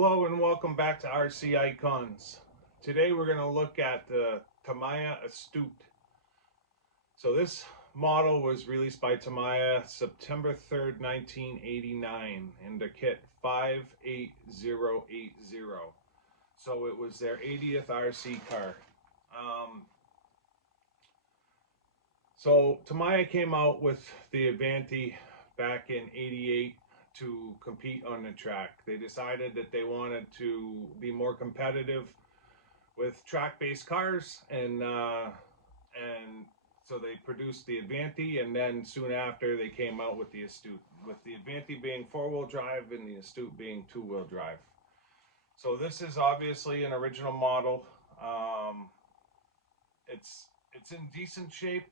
Hello and welcome back to RC Icons. Today we're going to look at the Tamiya Astute. So this model was released by Tamiya September 3rd, 1989 in the kit 58080. So it was their 80th RC car. So Tamiya came out with the Avanti back in '88 to compete on the track. They decided that they wanted to be more competitive with track-based cars, and so they produced the Avanti, and then soon after they came out with the Astute, with the Avanti being four-wheel drive and the Astute being two-wheel drive. So this is obviously an original model. It's in decent shape,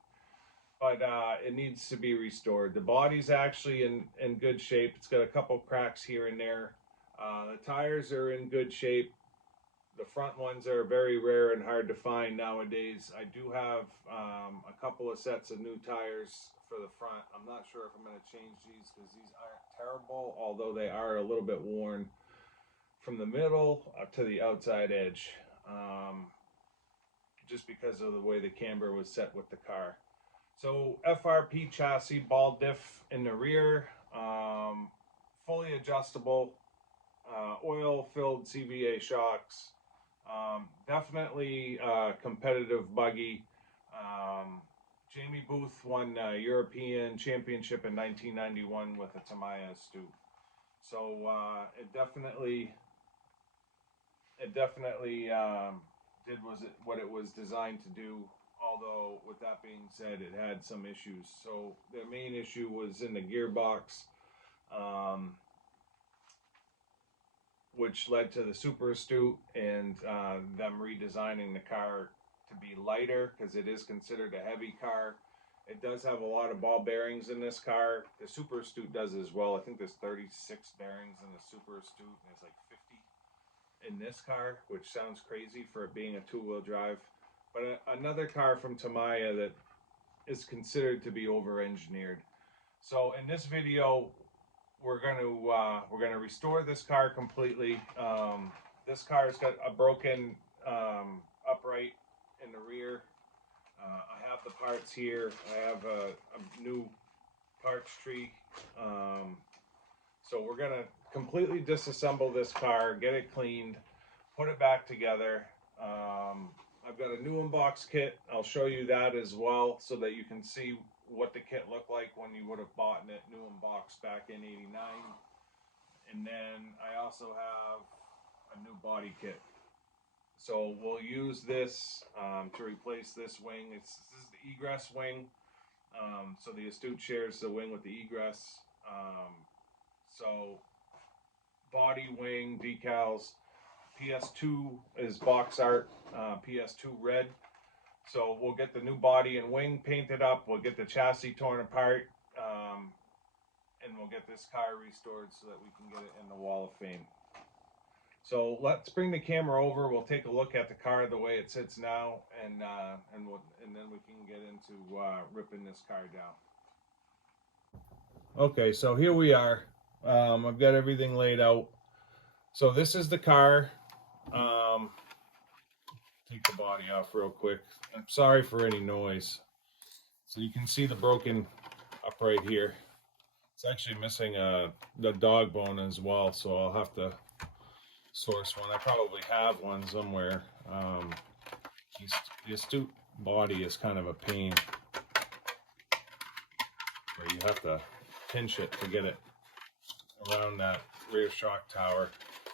but it needs to be restored. The body's actually in good shape. It's got a couple cracks here and there. The tires are in good shape. The front ones are very rare and hard to find nowadays. I do have a couple of sets of new tires for the front. I'm not sure if I'm going to change these because these aren't terrible, although they are a little bit worn from the middle up to the outside edge, just because of the way the camber was set with the car. So FRP chassis, ball diff in the rear, fully adjustable, oil-filled CVA shocks, definitely competitive buggy. Jamie Booth won European Championship in 1991 with a Tamiya Astute. So it definitely did what it was designed to do. Although, with that being said, it had some issues. So the main issue was in the gearbox, which led to the Super Astute and them redesigning the car to be lighter, because it is considered a heavy car. It does have a lot of ball bearings in this car. The Super Astute does as well. I think there's 36 bearings in the Super Astute, and there's like 50 in this car, which sounds crazy for it being a two-wheel drive. But another car from Tamiya that is considered to be over-engineered. So in this video, we're going to restore this car completely. This car's got a broken upright in the rear. I have the parts here. I have a new parts tree. So we're going to completely disassemble this car, get it cleaned, put it back together. I've got a new unbox kit. I'll show you that as well, so that you can see what the kit looked like when you would have bought it new unbox back in '89. And then I also have a new body kit. So we'll use this to replace this wing. This is the egress wing. So the Astute shares the wing with the egress. So body, wing, decals. PS2 is box art, PS2 red. So we'll get the new body and wing painted up, we'll get the chassis torn apart, and we'll get this car restored so that we can get it in the Wall of Fame. So let's bring the camera over, we'll take a look at the car the way it sits now, and then we can get into ripping this car down. Okay, so here we are. I've got everything laid out. So this is the car. Take the body off real quick. I'm sorry for any noise. So you can see the broken upright here. It's actually missing the dog bone as well, so I'll have to source one. I probably have one somewhere. The Astute body is kind of a pain, where you have to pinch it to get it around that rear shock tower.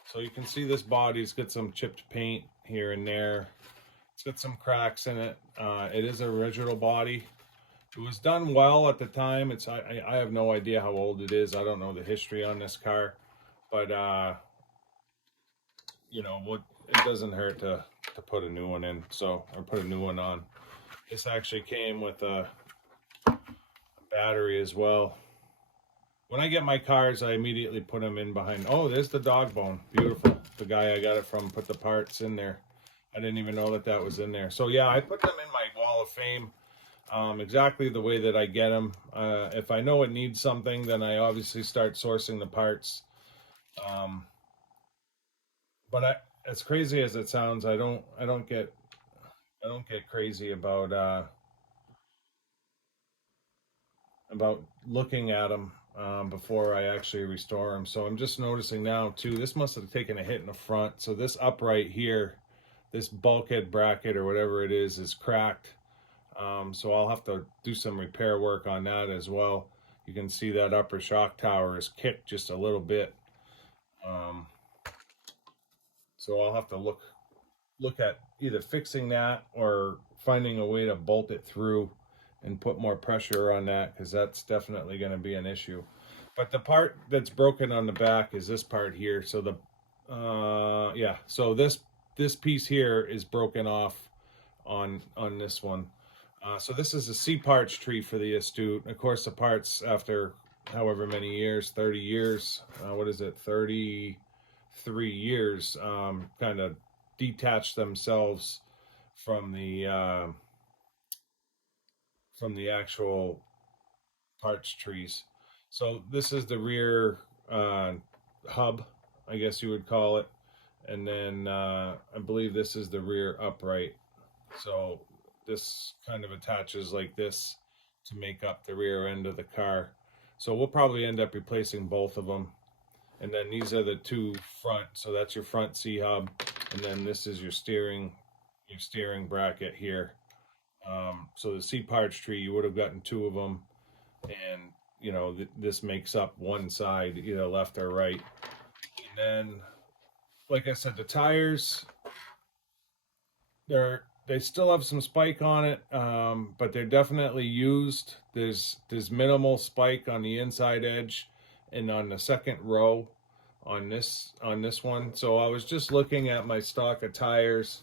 So you can see this body's got some chipped paint here and there. It's got some cracks in it. It is an original body. It was done well at the time. I have no idea how old it is. I don't know the history on this car, but you know, it doesn't hurt to put a new one in. So, or put a new one on. This actually came with a battery as well. When I get my cars, I immediately put them in behind. Oh, there's the dog bone. Beautiful. The guy I got it from put the parts in there. I didn't even know that was in there. So yeah, I put them in my Wall of Fame exactly the way that I get them. If I know it needs something, then I obviously start sourcing the parts. But as crazy as it sounds, I don't get crazy about looking at them before I actually restore them. So I'm just noticing now too, this must have taken a hit in the front. So this upright here, this bulkhead bracket or whatever it is cracked. So I'll have to do some repair work on that as well. You can see that upper shock tower is kicked just a little bit. So I'll have to look at either fixing that or finding a way to bolt it through and put more pressure on that, because that's definitely going to be an issue. But the part that's broken on the back is this part here. So the yeah, so this piece here is broken off on this one. So this is a C parts tree for the Astute. Of course, the parts, after however many years, 30 years, what is it, 33 years, kind of detach themselves from the actual parts trees. So this is the rear hub, I guess you would call it, and then I believe this is the rear upright. So this kind of attaches like this to make up the rear end of the car. So we'll probably end up replacing both of them. And then these are the two front, so that's your front C hub, and then this is your steering bracket here. So the C parts tree, you would have gotten two of them, and you know this makes up one side, either left or right. And then, like I said, the tires, they still have some spike on it, but they're definitely used. There's minimal spike on the inside edge and on the second row on this one. So I was just looking at my stock of tires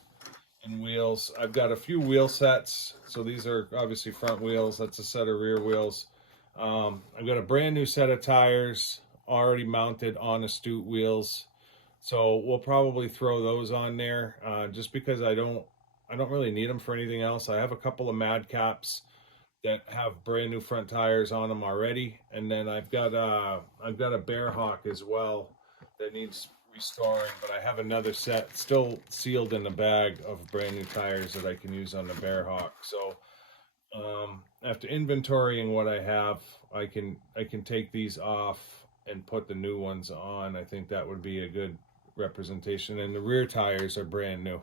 and wheels. I've got a few wheel sets. So these are obviously front wheels. That's a set of rear wheels. I've got a brand new set of tires already mounted on Astute wheels. So we'll probably throw those on there, just because I don't really need them for anything else. I have a couple of Madcaps that have brand new front tires on them already, and then I've got a Bearhawk as well that needs restoring, but I have another set still sealed in the bag of brand new tires that I can use on the Bearhawk. So after inventorying what I have, I can take these off and put the new ones on. I think that would be a good representation. And the rear tires are brand new.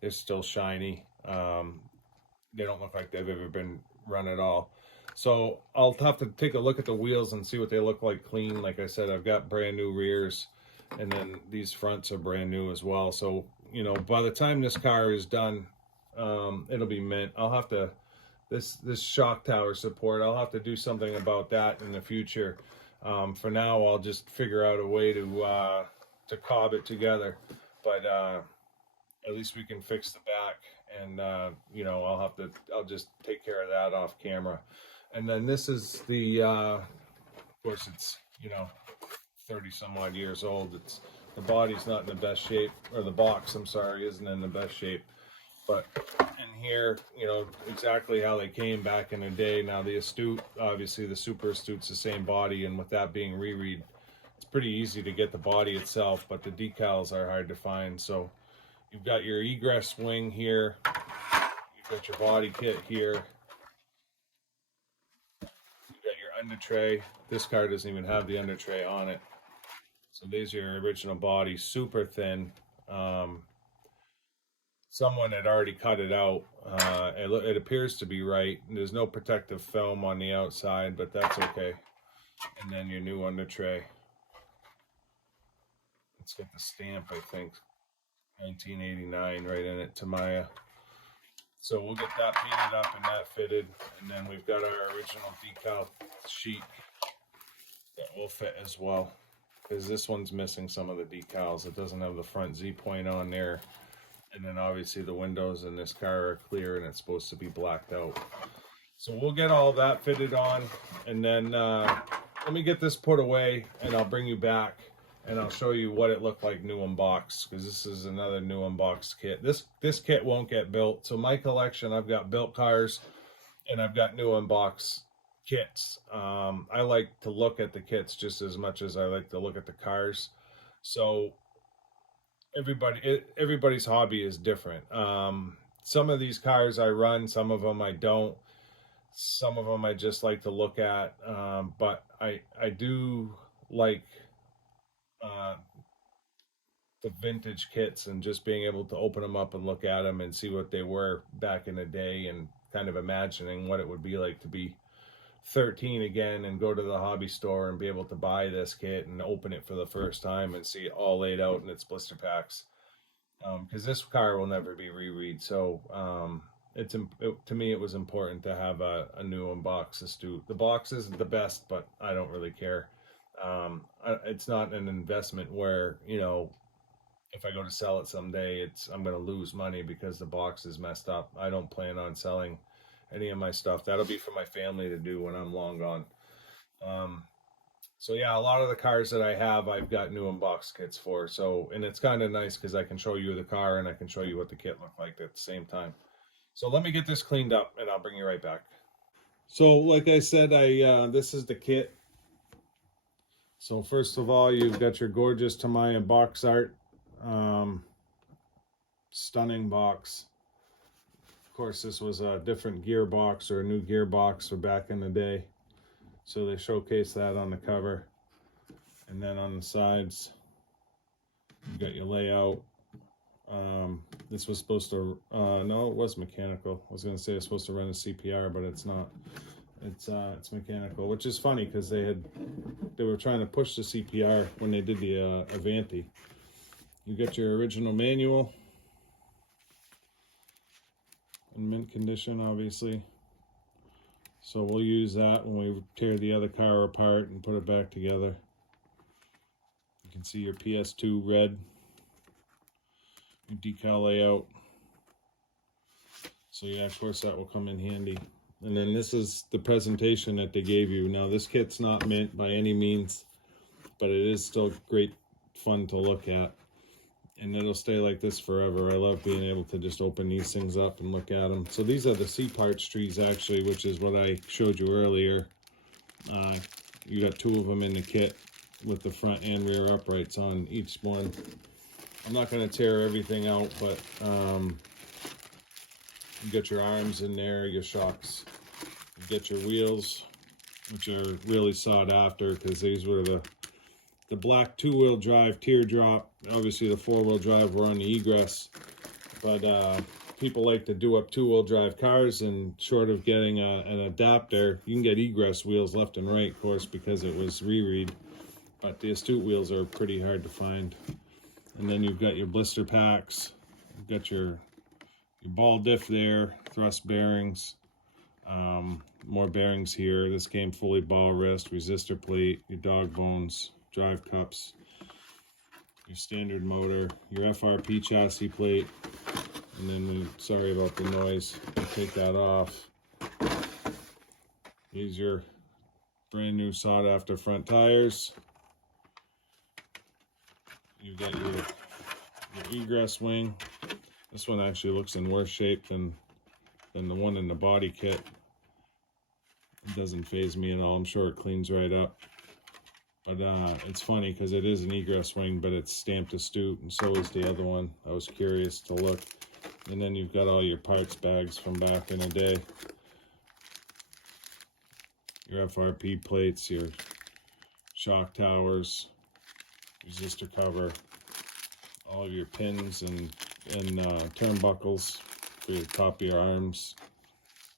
They're still shiny. They don't look like they've ever been run at all. So I'll have to take a look at the wheels and see what they look like clean. Like I said, I've got brand new rears, and then these fronts are brand new as well. So, you know, by the time this car is done, it'll be mint. I'll have to, this shock tower support, I'll have to do something about that in the future. For now, I'll just figure out a way to cob it together. But at least we can fix the back, and you know, I'll just take care of that off camera. And then this is the of course, it's, you know, 30 some odd years old. It's, the body's not in the best shape, or the box, I'm sorry, isn't in the best shape. But in here, you know, exactly how they came back in the day. Now the Astute, obviously the Super Astute's the same body, and with that being reread, it's pretty easy to get the body itself, but the decals are hard to find. So you've got your egress wing here, you've got your body kit here, you've got your under tray. This car doesn't even have the under tray on it. So these are your original body, super thin. Someone had already cut it out. It appears to be right. There's no protective film on the outside, but that's okay. And then your new under tray. It's got the stamp, I think, 1989 right in it, Tamiya. So we'll get that painted up and that fitted, and then we've got our original decal sheet that will fit as well, because this one's missing some of the decals. It doesn't have the front Z point on there, and then obviously the windows in this car are clear and it's supposed to be blacked out. So we'll get all that fitted on, and then let me get this put away, and I'll bring you back and I'll show you what it looked like new unboxed, because this is another new unboxed kit. This kit won't get built. So my collection, I've got built cars and I've got new unboxed kits. I like to look at the kits just as much as I like to look at the cars. So everybody's hobby is different. Some of these cars I run, some of them I don't. Some of them I just like to look at, but I do like uh, the vintage kits and just being able to open them up and look at them and see what they were back in the day, and kind of imagining what it would be like to be 13 again and go to the hobby store and be able to buy this kit and open it for the first time and see it all laid out in its blister packs. Because this car will never be reread, so to me it was important to have a new unbox Astute. The box isn't the best, but I don't really care. It's not an investment where, you know, if I go to sell it someday, I'm going to lose money because the box is messed up. I don't plan on selling any of my stuff. That'll be for my family to do when I'm long gone. Um, so yeah, a lot of the cars that I have, I've got new unbox kits for. So, and it's kind of nice because I can show you the car and I can show you what the kit looked like at the same time. So let me get this cleaned up and I'll bring you right back. So like I said, this is the kit. So first of all, you've got your gorgeous Tamiya box art. Stunning box. Of course, this was a different gearbox or a new gearbox for back in the day. So they showcase that on the cover. And then on the sides, you got your layout. This was supposed to, no, it was mechanical. I was going to say it's supposed to run a CPR, but it's not. It's mechanical, which is funny because they were trying to push the CPR when they did the Avanti. You get your original manual in mint condition, obviously. So we'll use that when we tear the other car apart and put it back together. You can see your PS2 red, your decal layout. So yeah, of course that will come in handy. And then this is the presentation that they gave you. Now this kit's not mint by any means, but it is still great fun to look at. And it'll stay like this forever. I love being able to just open these things up and look at them. So these are the C-parts trees actually, which is what I showed you earlier. You got two of them in the kit with the front and rear uprights on each one. I'm not going to tear everything out, but you got your arms in there, your shocks. You get your wheels, which are really sought after because these were the black two-wheel drive teardrop. Obviously the four-wheel drive were on the egress, but people like to do up two-wheel drive cars, and short of getting an adapter, you can get egress wheels left and right, of course, because it was reread, but the Astute wheels are pretty hard to find. And then you've got your blister packs, you've got your ball diff there, thrust bearings, more bearings here. This came fully ball wrist, resistor plate, your dog bones, drive cups, your standard motor, your FRP chassis plate, and then sorry about the noise, take that off. These are your brand new sought after front tires. You've got your egress wing. This one actually looks in worse shape than the one in the body kit. It doesn't faze me at all. I'm sure it cleans right up. But it's funny because it is an egress wing, but it's stamped Astute, and so is the other one. I was curious to look. And then you've got all your parts bags from back in the day. Your FRP plates, your shock towers, resistor cover, all of your pins and turnbuckles for your top of your arms.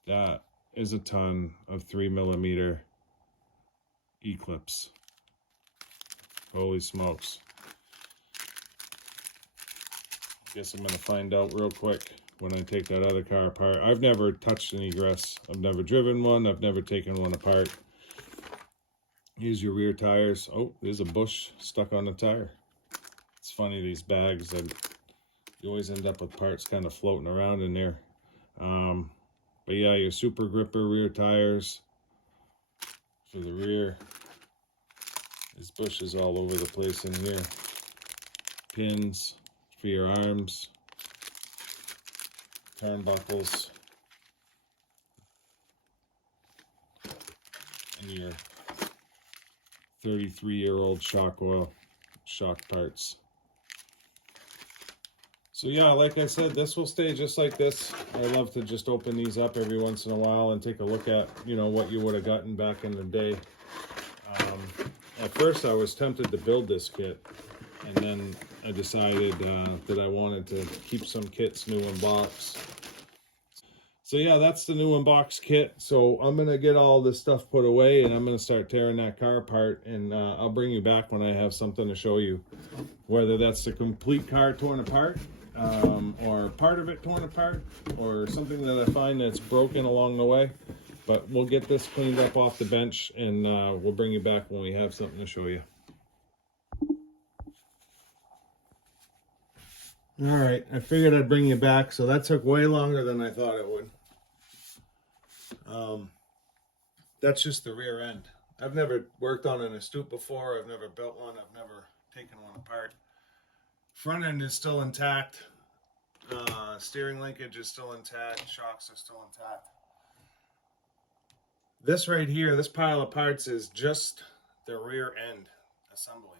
That is a ton of 3mm Cclips. Holy smokes. Guess I'm going to find out real quick when I take that other car apart. I've never touched an egress. I've never driven one. I've never taken one apart. Here's your rear tires. Oh, there's a bush stuck on the tire. It's funny, these bags, that you always end up with parts kind of floating around in there. But yeah, your super gripper rear tires for the rear. There's bushes all over the place in here. Pins for your arms. Turnbuckles. And your 33-year-old shock oil, shock parts. So yeah, like I said, this will stay just like this. I love to just open these up every once in a while and take a look at, you know, what you would have gotten back in the day. At first I was tempted to build this kit, and then I decided that I wanted to keep some kits new in box. So yeah, that's the new in box kit. So I'm gonna get all this stuff put away, and I'm gonna start tearing that car apart, and I'll bring you back when I have something to show you, whether that's the complete car torn apart, or part of it torn apart, or something that I find that's broken along the way. But we'll get this cleaned up off the bench, and we'll bring you back when we have something to show you. All right, I figured I'd bring you back, so that took way longer than I thought it would. That's just the rear end. I've never worked on an Astute before. I've never built one. I've never taken one apart. Front end is still intact. Steering linkage is still intact. Shocks are still intact. This right here, this pile of parts is just the rear end assembly.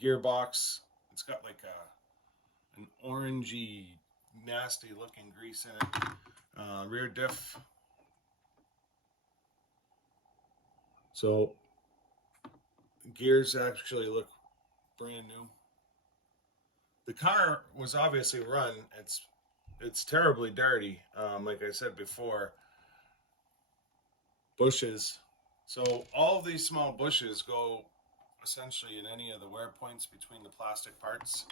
Gearbox, it's got like an orangey, nasty looking grease in it. Rear diff. So gears actually look brand new. The car was obviously run. It's terribly dirty. Like I said before, bushes. So all of these small bushes go essentially in any of the wear points between the plastic parts.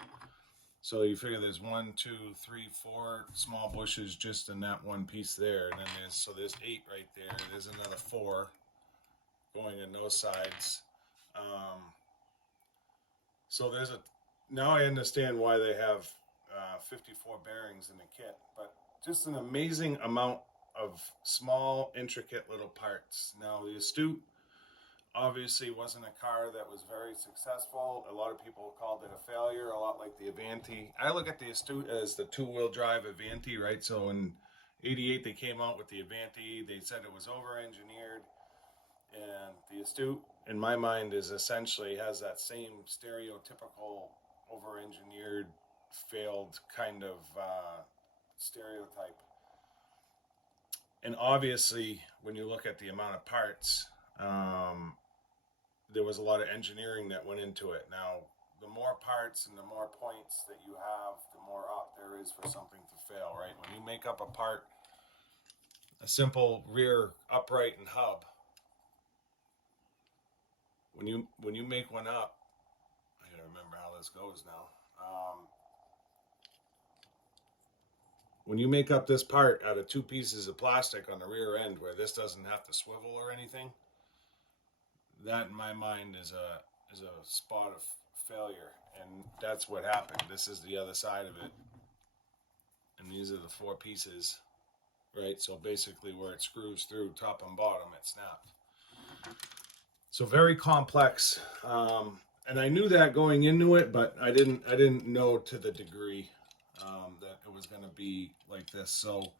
So you figure there's 1, 2, 3, 4 small bushes just in that one piece there, and then there's 8 right there. There's another 4 going in those sides. So now I understand why they have 54 bearings in the kit, but just an amazing amount of small, intricate little parts. Now the Astute obviously wasn't a car that was very successful. A lot of people called it a failure, a lot like the Avanti. I look at the Astute as the two-wheel drive Avanti, right? So in '88 they came out with the Avanti. They said it was over-engineered, and the Astute, in my mind, is essentially has that same stereotypical over-engineered, failed kind of stereotype. And obviously, when you look at the amount of parts, there was a lot of engineering that went into it. Now, the more parts and the more points that you have, the more up there is for something to fail, right? When you make up a part, a simple rear upright and hub, when you make one up, I gotta remember how this goes now. When you make up this part out of 2 pieces of plastic on the rear end, where this doesn't have to swivel or anything, that in my mind is a spot of failure, and that's what happened. This is the other side of it, and these are the 4 pieces, right? So basically, where it screws through top and bottom, it snapped. So very complex, and I knew that going into it, but I didn't know to the degree that it was going to be like this. So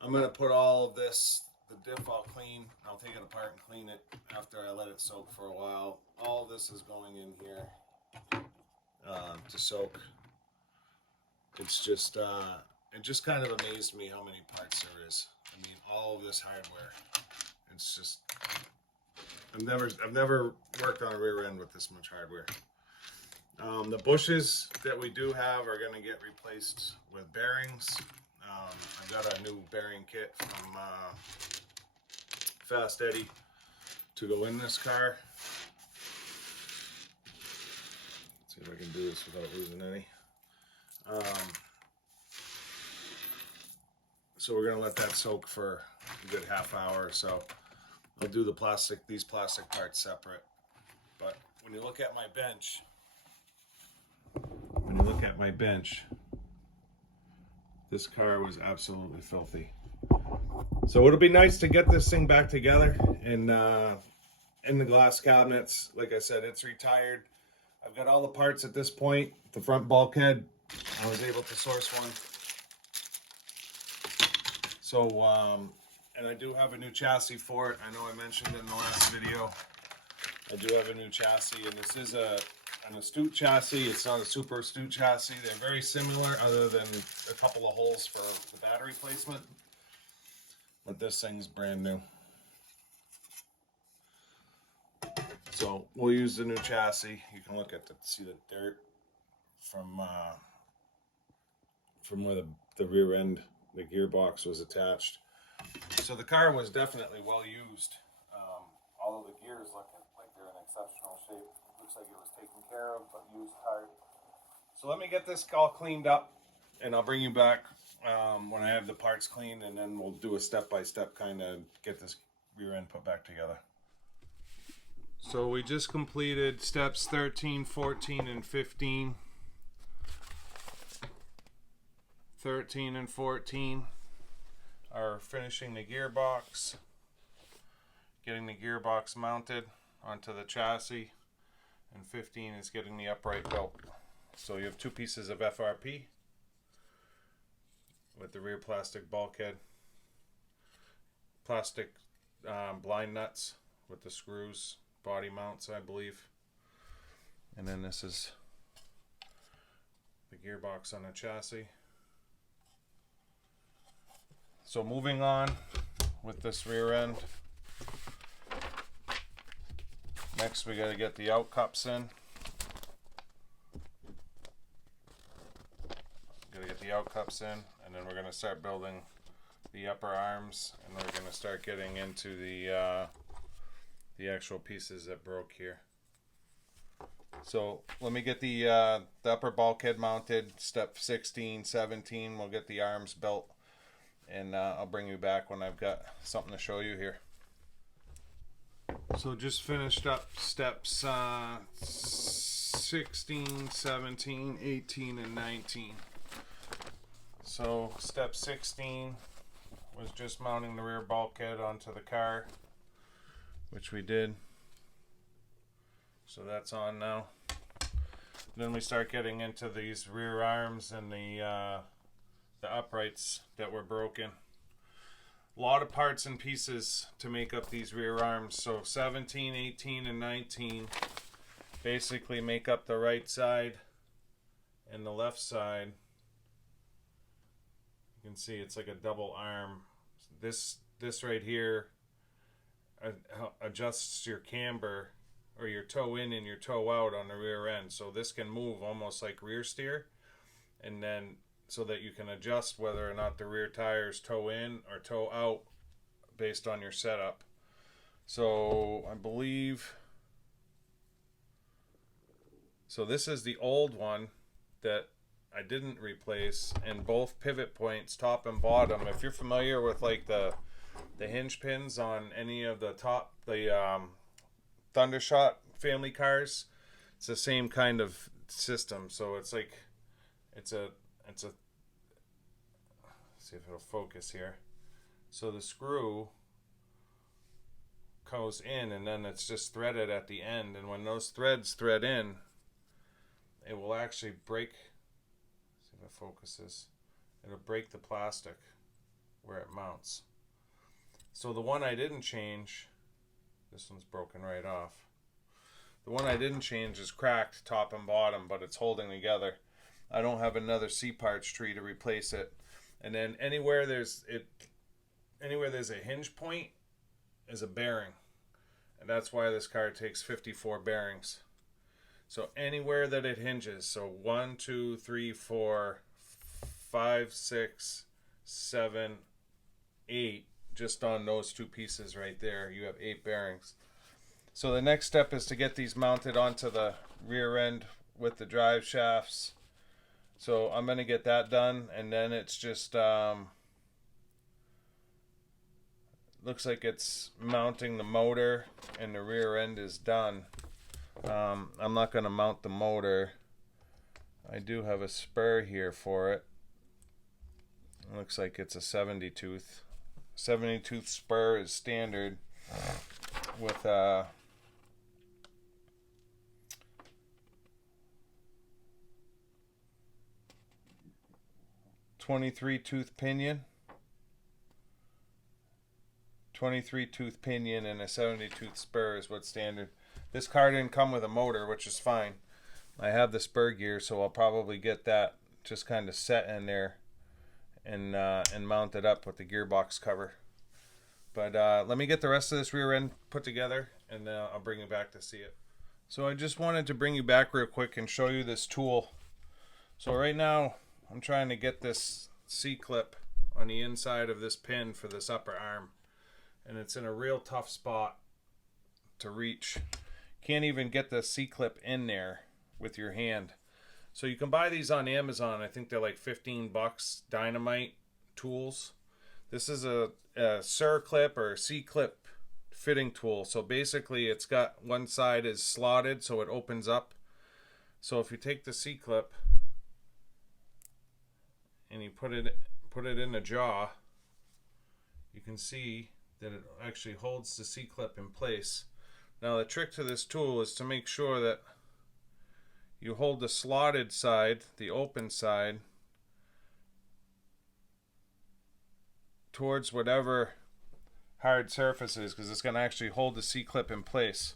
I'm going to put all of this, the diff I'll clean. I'll take it apart and clean it after I let it soak for a while. All of this is going in here to soak. It's just it just kind of amazed me how many parts there is. I mean, all of this hardware. It's just I've never worked on a rear end with this much hardware. The bushes that we do have are going to get replaced with bearings. I've got a new bearing kit from Fast Eddie to go in this car. Let's see if I can do this without losing any. So we're going to let that soak for a good half hour or so. I'll do these plastic parts separate. But when you look at my bench, this car was absolutely filthy. So it'll be nice to get this thing back together and in the glass cabinets. Like I said, it's retired. I've got all the parts at this point. The front bulkhead, I was able to source one. So, and I do have a new chassis for it. I know I mentioned in the last video, I do have a new chassis, and this is a an Astute chassis. It's not a super Astute chassis. They're very similar other than a couple of holes for the battery placement. But this thing's brand new. So we'll use the new chassis. You can look at see the dirt from where the rear end, the gearbox was attached. So the car was definitely well used. Although the gears look like they're in exceptional shape. It looks like it was taken care of, but used hard. So let me get this all cleaned up, and I'll bring you back when I have the parts cleaned, and then we'll do a step-by-step kind of get this rear end put back together. So we just completed steps 13, 14, and 15. 13 and 14 are finishing the gearbox, getting the gearbox mounted onto the chassis, and 15 is getting the upright built. So you have two pieces of FRP with the rear plastic bulkhead, plastic blind nuts with the screws, body mounts I believe, and then this is the gearbox on the chassis. So moving on with this rear end, next we got to get the out cups in. Got to get the out cups in, and then we're going to start building the upper arms, and we're going to start getting into the actual pieces that broke here. So let me get the upper bulkhead mounted. Step 16, 17, we'll get the arms built. And I'll bring you back when I've got something to show you here. So just finished up steps 16, 17, 18, and 19. So step 16 was just mounting the rear bulkhead onto the car, which we did. So that's on now. Then we start getting into these rear arms and the uprights that were broken. A lot of parts and pieces to make up these rear arms. So 17, 18, and 19 basically make up the right side and the left side. You can see it's like a double arm. This right here adjusts your camber, or your toe in and your toe out on the rear end. So this can move almost like rear steer, and then so that you can adjust whether or not the rear tires toe in or toe out based on your setup. So I believe, so this is the old one that I didn't replace, and both pivot points, top and bottom, if you're familiar with like the hinge pins on any of the Thundershot family cars, it's the same kind of system. So it's like it's a let's see if it'll focus here. So the screw goes in, and then it's just threaded at the end, and when those threads thread in, it will actually break. See if it focuses. It'll break the plastic where it mounts. So the one I didn't change, this one's broken right off. The one I didn't change is cracked top and bottom, but it's holding together. I don't have another C-parts tree to replace it. And then anywhere there's a hinge point is a bearing. And that's why this car takes 54 bearings. So anywhere that it hinges, so 1, 2, 3, 4, 5, 6, 7, 8, just on those two pieces right there, you have 8 bearings. So the next step is to get these mounted onto the rear end with the drive shafts. So I'm going to get that done, and then it's just looks like it's mounting the motor, and the rear end is done. I'm not going to mount the motor. I do have a spur here for it. It looks like it's a 70 tooth. 70 tooth spur is standard with 23 tooth pinion. 23 tooth pinion and a 70 tooth spur is what's standard. This car didn't come with a motor, which is fine. I have the spur gear, so I'll probably get that just kind of set in there and mount it up with the gearbox cover. But let me get the rest of this rear end put together, and I'll bring you back to see it. So I just wanted to bring you back real quick and show you this tool. So right now I'm trying to get this C-clip on the inside of this pin for this upper arm, and it's in a real tough spot to reach. Can't even get the C-clip in there with your hand. So you can buy these on Amazon. I think they're like 15 bucks, Dynamite tools. This is a Cclip or C-clip fitting tool. So basically it's got one side is slotted so it opens up. So if you take the C-clip and you put it in the jaw, you can see that it actually holds the C-clip in place. Now the trick to this tool is to make sure that you hold the slotted side, the open side, towards whatever hard surface is, because it's going to actually hold the C-clip in place.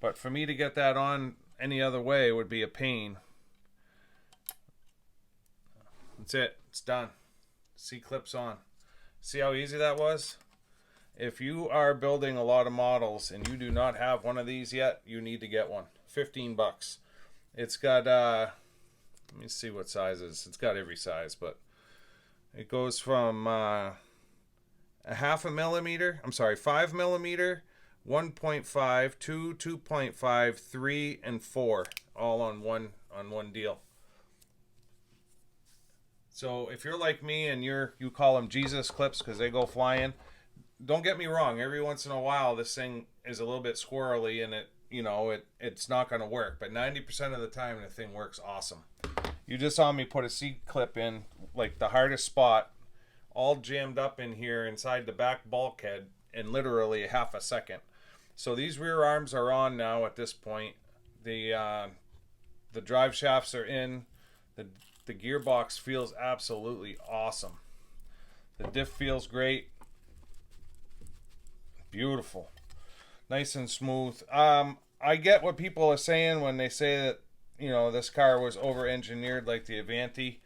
But for me to get that on any other way would be a pain. That's it. It's done. C-clip's on. See how easy that was? If you are building a lot of models and you do not have one of these yet, you need to get one. 15 bucks. It's got, let me see what sizes. It's got every size, but it goes from a 0.5 millimeter, 5 millimeter, 1.5, 2, 2.5, 3, and 4, all on one deal. So if you're like me and you call them Jesus clips because they go flying, don't get me wrong. Every once in a while, this thing is a little bit squirrely and it's not going to work. But 90% of the time, the thing works awesome. You just saw me put a C-clip in, like the hardest spot, all jammed up in here inside the back bulkhead in literally a half a second. So these rear arms are on now at this point. The drive shafts are in. The gearbox feels absolutely awesome. The diff feels great. Beautiful. Nice and smooth. I get what people are saying when they say that, this car was over-engineered like the Avanti.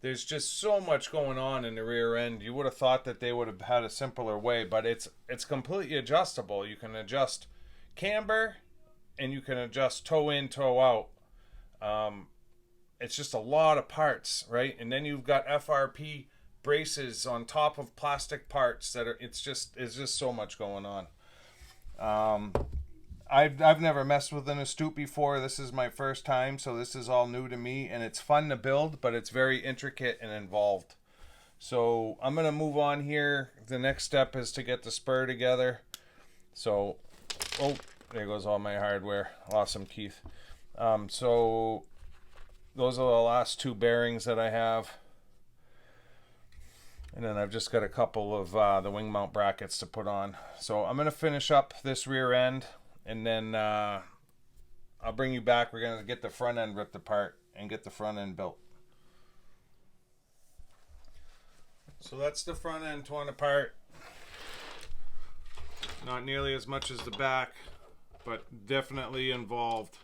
There's just so much going on in the rear end. You would have thought that they would have had a simpler way, but it's completely adjustable. You can adjust camber and you can adjust toe in, toe out. It's just a lot of parts, right? And then you've got FRP braces on top of plastic parts that it's just so much going on. I've never messed with an Astute before. This is my first time, so this is all new to me, and it's fun to build, but it's very intricate and involved. So I'm gonna move on here. The next step is to get the spur together. So, oh, there goes all my hardware. Awesome, Keith. So those are the last two bearings that I have. And then I've just got a couple of the wing mount brackets to put on. So I'm going to finish up this rear end, and then I'll bring you back. We're going to get the front end ripped apart and get the front end built. So that's the front end torn apart. Not nearly as much as the back, but definitely involved.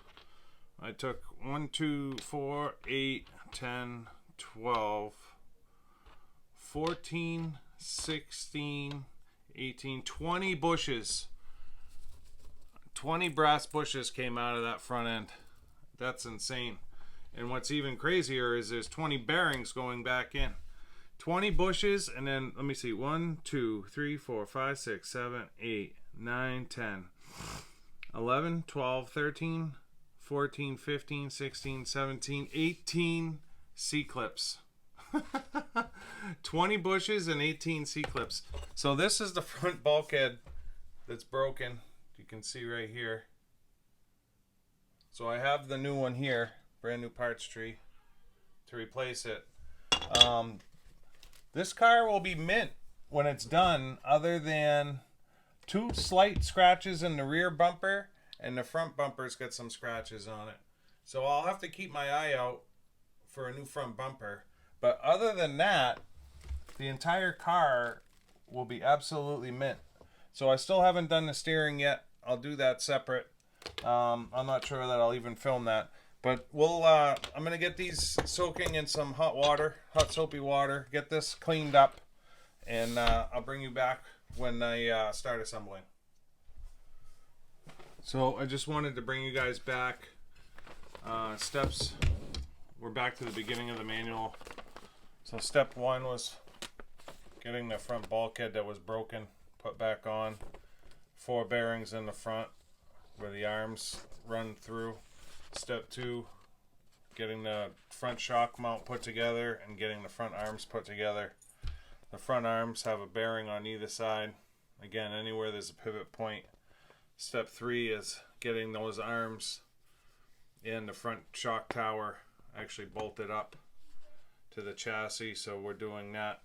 I took 1, 2, 4, 8, 10, 12, 14, 16, 18, 20 bushes. 20 brass bushes came out of that front end. That's insane. And what's even crazier is there's 20 bearings going back in. 20 bushes, and then let me see, 1, 2, 3, 4, 5, 6, 7, 8, 9, 10, 11, 12, 13, 14, 15, 16, 17, 18 C-clips. 20 bushes and 18 C-clips. So this is the front bulkhead that's broken. You can see right here. So I have the new one here, brand new parts tree to replace it. This car will be mint when it's done, other than 2 slight scratches in the rear bumper, and the front bumper's got some scratches on it. So I'll have to keep my eye out for a new front bumper. But other than that, the entire car will be absolutely mint. So I still haven't done the steering yet. I'll do that separate. I'm not sure that I'll even film that. But I'm going to get these soaking in some hot water, hot soapy water, get this cleaned up, and I'll bring you back when I start assembling. So I just wanted to bring you guys back. Steps, we're back to the beginning of the manual. So step 1 was getting the front bulkhead that was broken put back on. 4 bearings in the front where the arms run through. Step 2, getting the front shock mount put together and getting the front arms put together. The front arms have a bearing on either side. Again, anywhere there's a pivot point. Step 3 is getting those arms in the front shock tower actually bolted up to the chassis. So we're doing that.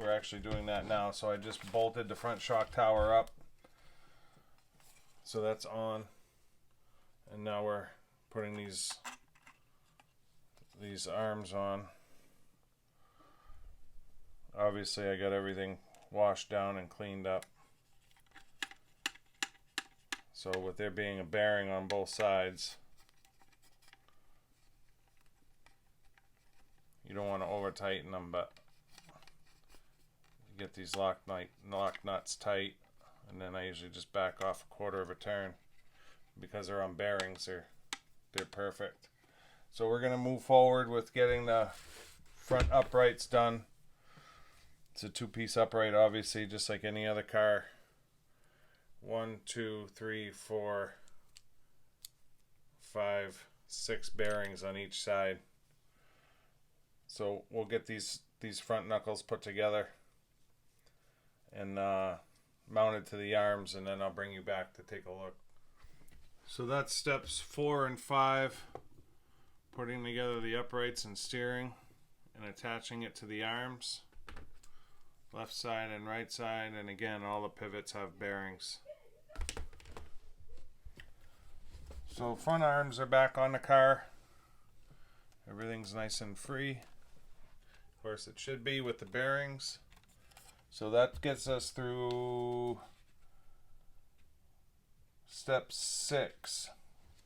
We're actually doing that now. So I just bolted the front shock tower up. So that's on. And now we're putting these arms on. Obviously I got everything washed down and cleaned up. So with there being a bearing on both sides, you don't want to over tighten them, but you get these lock nuts tight, and then I usually just back off a 1/4 of a turn. Because they're on bearings, they're perfect. So we're going to move forward with getting the front uprights done. It's a 2-piece upright, obviously, just like any other car. 1, 2, 3, 4, 5, 6 bearings on each side. So we'll get these front knuckles put together and mounted to the arms, and then I'll bring you back to take a look. So that's steps 4 and 5, putting together the uprights and steering and attaching it to the arms, left side and right side, and again all the pivots have bearings. So front arms are back on the car. Everything's nice and free. Of course it should be with the bearings. So that gets us through step 6.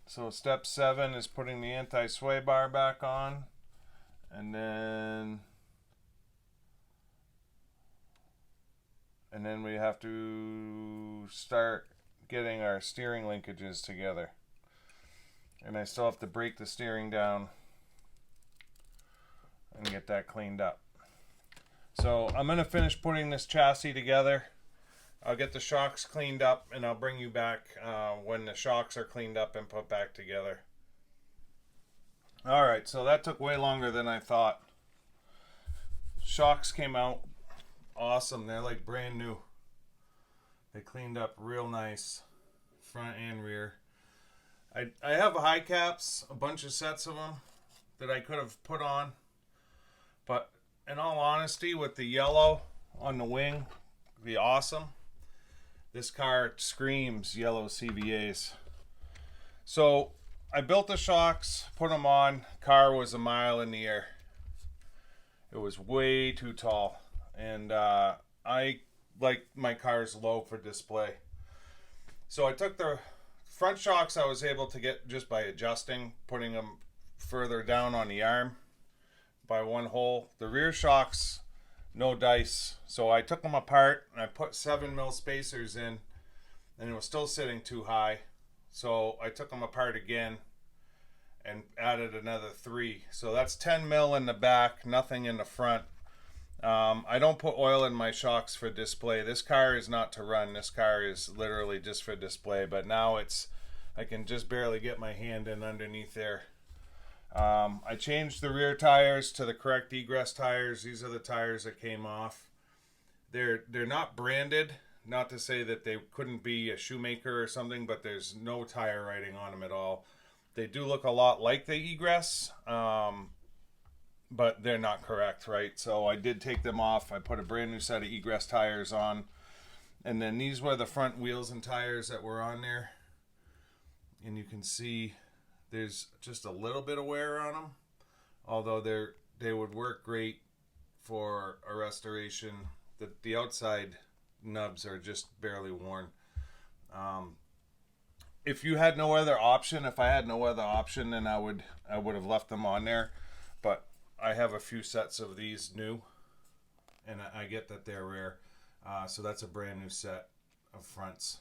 So step 7 is putting the anti-sway bar back on, and then we have to start getting our steering linkages together. And I still have to break the steering down and get that cleaned up. So I'm going to finish putting this chassis together. I'll get the shocks cleaned up, and I'll bring you back when the shocks are cleaned up and put back together. Alright, so that took way longer than I thought. Shocks came out awesome. They're like brand new. They cleaned up real nice, front and rear. I have high caps, a bunch of sets of them that I could have put on. But in all honesty, with the yellow on the wing, the awesome. This car screams yellow CVAs. So I built the shocks, put them on. Car was a mile in the air. It was way too tall. And I like my cars low for display. So I took the front shocks I was able to get just by adjusting, putting them further down on the arm by 1 hole. The rear shocks, no dice. So I took them apart and I put 7mm spacers in, and it was still sitting too high. So I took them apart again and added another 3. So that's 10mm in the back, nothing in the front. I don't put oil in my shocks for display. This car is not to run. This car is literally just for display. But now I can just barely get my hand in underneath there. I changed the rear tires to the correct egress tires. These are the tires that came off. They're not branded. Not to say that they couldn't be a shoemaker or something, but there's no tire writing on them at all. They do look a lot like the egress, but they're not correct, right? So I did take them off. I put a brand new set of egress tires on. And then these were the front wheels and tires that were on there. And you can see there's just a little bit of wear on them, although they would work great for a restoration. The outside nubs are just barely worn. if you had no other option, if I had no other option, then I would have left them on there. But I have a few sets of these new, and I get that they're rare. So that's a brand new set of fronts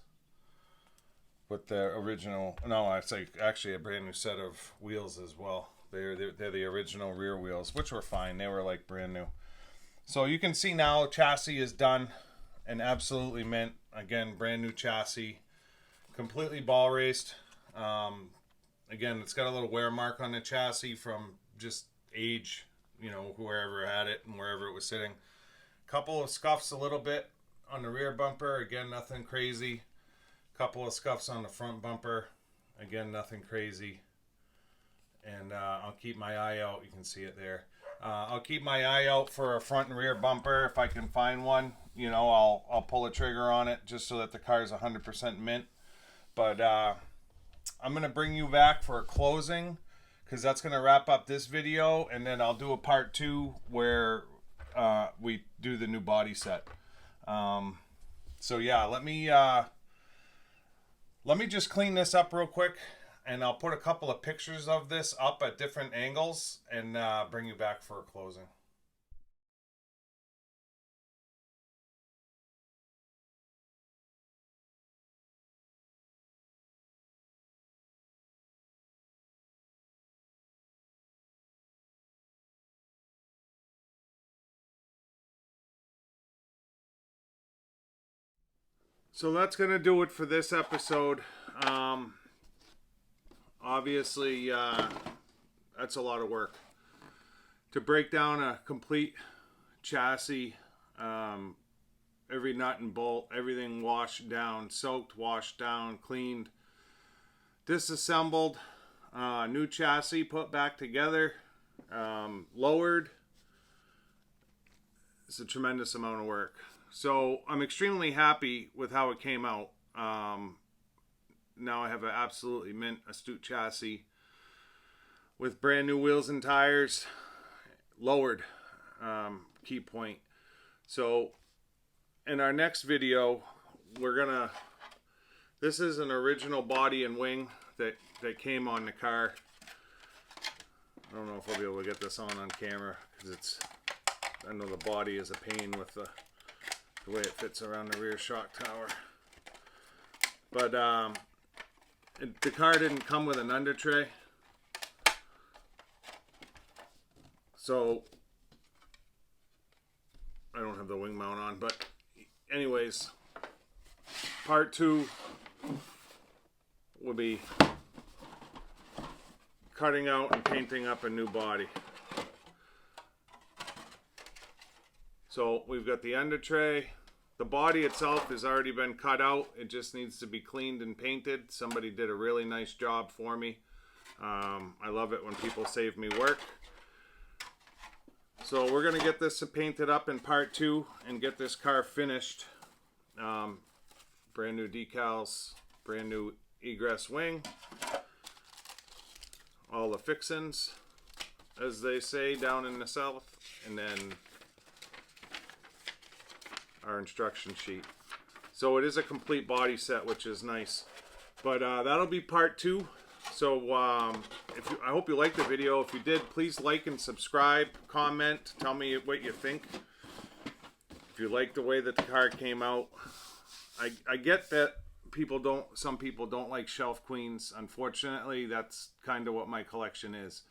with the original. No, it's like actually a brand new set of wheels as well. They're the original rear wheels, which were fine. They were like brand new. So you can see now chassis is done and absolutely mint. Again, brand new chassis, completely ball raced. Again, it's got a little wear mark on the chassis from just age, you know, whoever had it and wherever it was sitting. Couple of scuffs a little bit on the rear bumper. Again, nothing crazy. Couple of scuffs on the front bumper. Again, nothing crazy. And I'll keep my eye out. You can see it there. I'll keep my eye out for a front and rear bumper if I can find one. You know, I'll pull a trigger on it just so that the car is 100% mint. But I'm going to bring you back for a closing because that's going to wrap up this video. And then I'll do a part 2 where we do the new body set. So yeah, let me just clean this up real quick. And I'll put a couple of pictures of this up at different angles and bring you back for a closing. So that's going to do it for this episode. Obviously, that's a lot of work to break down a complete chassis, every nut and bolt, everything washed down, soaked, washed down, cleaned, disassembled, new chassis put back together, lowered. It's a tremendous amount of work. So I'm extremely happy with how it came out. Now I have an absolutely mint Astute chassis with brand new wheels and tires, lowered, key point. So in our next video, this is an original body and wing that came on the car. I don't know if I'll be able to get this on camera because I know the body is a pain with the way it fits around the rear shock tower. But the car didn't come with an under tray, so I don't have the wing mount on. But anyways, part 2 will be cutting out and painting up a new body. So we've got the under tray. The body itself has already been cut out. It just needs to be cleaned and painted. Somebody did a really nice job for me. I love it when people save me work. So we're going to get this painted up in part 2 and get this car finished. Brand new decals, brand new egress wing. All the fixins, as they say down in the south. And then our instruction sheet. So it is a complete body set, which is nice. But that'll be part 2. So I hope you liked the video. If you did, please like and subscribe, comment, tell me what you think. If you like the way that the car came out. I get that some people don't like shelf queens. Unfortunately, that's kind of what my collection is.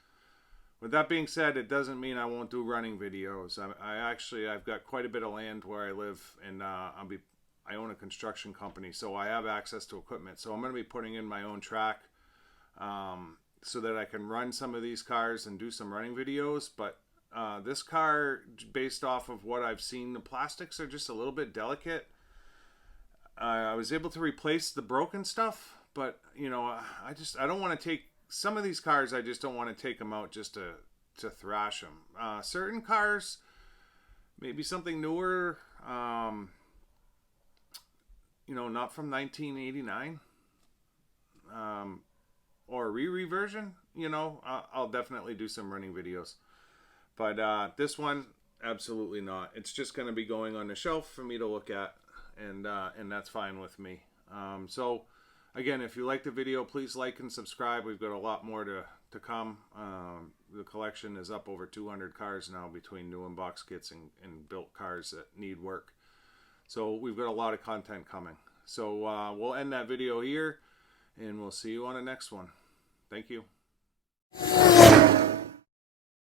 With that being said, it doesn't mean I won't do running videos. I've got quite a bit of land where I live, and I own a construction company, so I have access to equipment. So I'm going to be putting in my own track so that I can run some of these cars and do some running videos. But this car, based off of what I've seen, the plastics are just a little bit delicate. I was able to replace the broken stuff, but you know, I don't want to take some of these cars. I just don't want to take them out just to thrash them. Certain cars, maybe something newer, you know, not from 1989, or a re version. You know, I'll definitely do some running videos. But this one, absolutely not. It's just going to be going on the shelf for me to look at, and that's fine with me. So Again, if you like the video, please like and subscribe. We've got a lot more to come. The collection is up over 200 cars now between new and box kits and built cars that need work. So we've got a lot of content coming. So we'll end that video here, and we'll see you on the next one. Thank you.